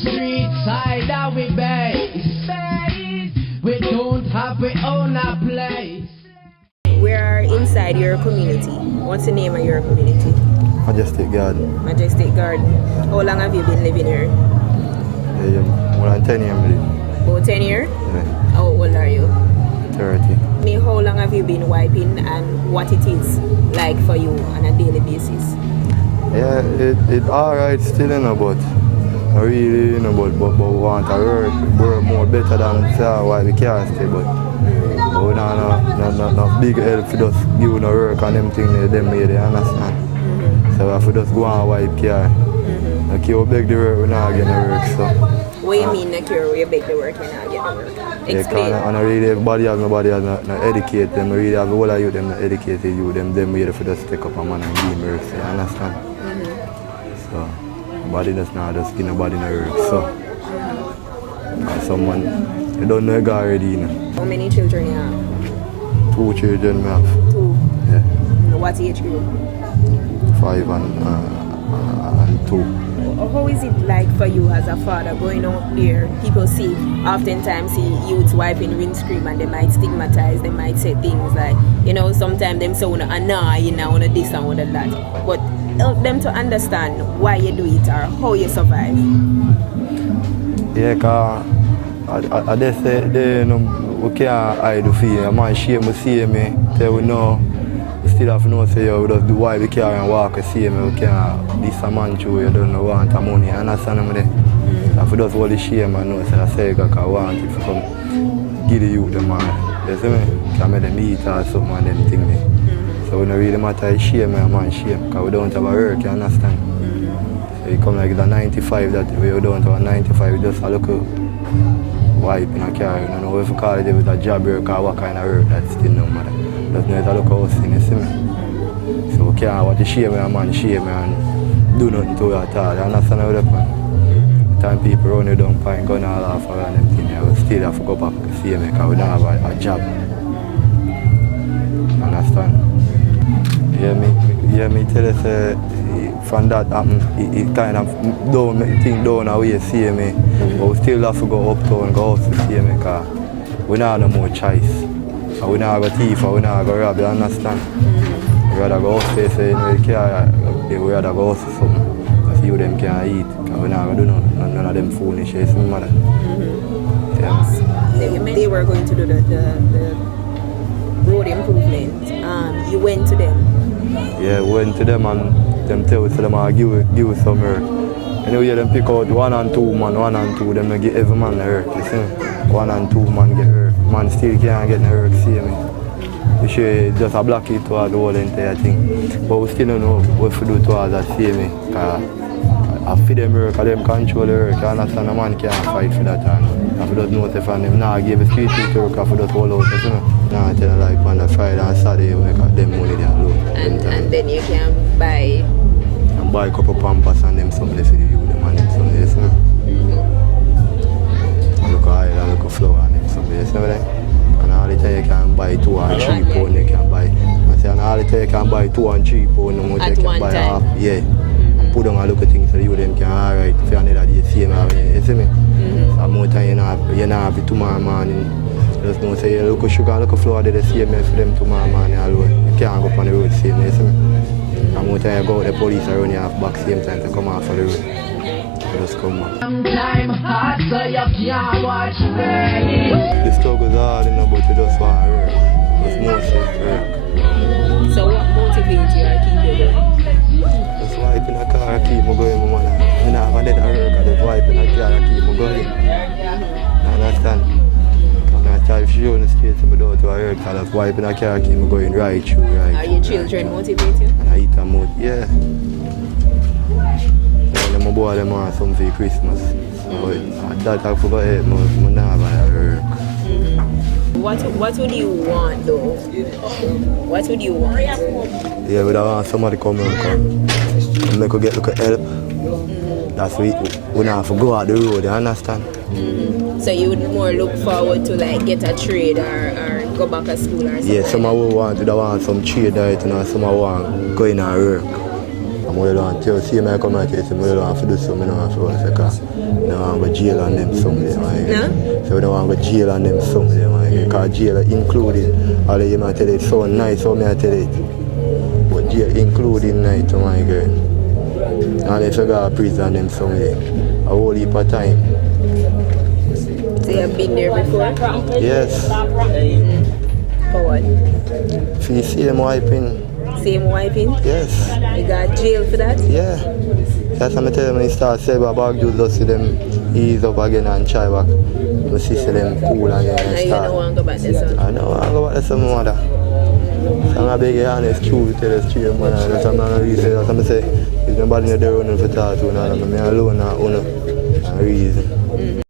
Street side that we base. We don't have we own a place. We are inside your community. What's the name of your community? Majesty Gardens. Majesty Gardens. How long have you been living here? More than 10 years. About 10 years? Yeah. How old are you? 30. How long have you been wiping and what it is like for you on a daily basis? Yeah, it alright still, but I really, but we want to work more better than why we can't stay, but we not big help for just give no work and them things them made, you understand? So if we just go and wipe care, like you beg the work, we not get the work, so. What do you mean like you beg the work, you not get the work? Explain. Yeah, and I really everybody has nobody has not educate them, I really have the whole of you them not educated you, them ready for just take up a man and give mercy, you understand? So, nobody does not just give nobody no work, so. Someone, you don't know God already, you know. How many children you have? 2 children I have. 2? Yeah. What age group? 5 and 2. How is it like for you as a father going out there? People oftentimes see youths wiping windscreen and they might stigmatize, they might say things like, sometimes them say wanna annoy, wanna this and wanna that. But help them to understand why you do it or how you survive. Yeah, because they say we can't hide the fear. A man shame to see me, tell we know. We still have to know say we just do why we carry and walk and see me. We can't this a man true, you don't know want money. You understand me? If we just hold the shame and know say I say because I want it to come give the youth the man. You see me? Can make them eat or something and them things. So we don't really matter shame and man shame because we don't have a work, you understand? So you come like the 95 that we don't have a 95, we just a look wipe in a car. You know if you call it with a job work or what kind of work, that's still no matter. That's not a look at us, you see me? So we can't want to shame a man, shame and do nothing to it at all. You understand how that man? The time people run you down pine, gun all off around them things, we still have to go back to see me because we don't have a job. You understand? Yeah, me tell you say, from that happen, it kind of think down away see me. But we still have to go uptown, go out to see me because we don't have no more choice. And we don't go thief or we don't go rob, you understand? We rather go upstairs, say, we rather go out to something. A few of them can eat because we don't do none of them foolish, you see me, mother? Yeah. They were going to do the road improvement. You went to them? Yeah, we went to them and them tell us them give us some work. Anyway, them pick out 1 and 2 man, 1 and 2, them get every man the work, you see? 1 and 2 man get work. Man still can't get the work, see me? We should just a block it towards the whole entire thing. But we still don't know what to do towards that, see me? Because I feed them work, and them control the work, you understand? A man can't fight for that. And if you don't know if them now give a street people work, if you just hold out, you see me? Now I tell them like on the Friday and Saturday, you make them money there alone. And then you can buy? And buy a couple Pampers and them something for you, them and them something, you see me? And look at oil and look at flour and them something, you see me? And all the time you can buy 2 and 3 pounds, you can buy. I say, and all the time you can buy 2 and 3 pounds, no more you can buy half. Yeah. And put down and look at things so you them can alright for another day, same you see me? So more time you not have it tomorrow morning. Just know say you look at sugar and look at flour, they the same for them tomorrow morning alone. You can't go up on the road same, you see me? And more time you go out, the police are running off back same time to come off of the road. You just come back. Time hard so you can't watch me. The struggle's hard, but you just want to work. Just mostly work. So what motivates you or keep you going? Just wipe in a car and keep me going, my man. I never did a work, I just wipe in a car and keep me going. Understand? And I try to show on the street to me don't to work, I just wipe in a car and keep me going right through, right. Are your children motivate you? And I eat a mood, yeah. My boy them want something for Christmas. But that I forgot it, I never work. What would you want though? What would you want? Yeah, we want somebody come and make us get look at help. That's we don't have to go out the road, you understand? So you would more look forward to like get a trade or go back to school or something? Yeah, some will want some trade, right, and some want go in and work. I'm going to tell see my community, I'm going to do something, I don't want to because I don't want to go jail on them someday. So we don't want to go jail on them someday, because jail included, all of you might tell it so nice, how may I tell it? But jail including night, my girl. And if you go to prison them someday, a whole heap of time. So you have been there before? Yes. For what? For the same wiping. Same wiping? Yes. You got jail for that? Yeah. That's what I tell them when you start selling bag juice, just see them ease up again and try back. I see them cool again and start. You don't want to go back there, son? I know, I want to go back there some mother. So I'm going to beg you honest truth, tell the straight man. That's what I'm going to say. That's what I say. If nobody in there running for tattoo, I'm alone now, and reason.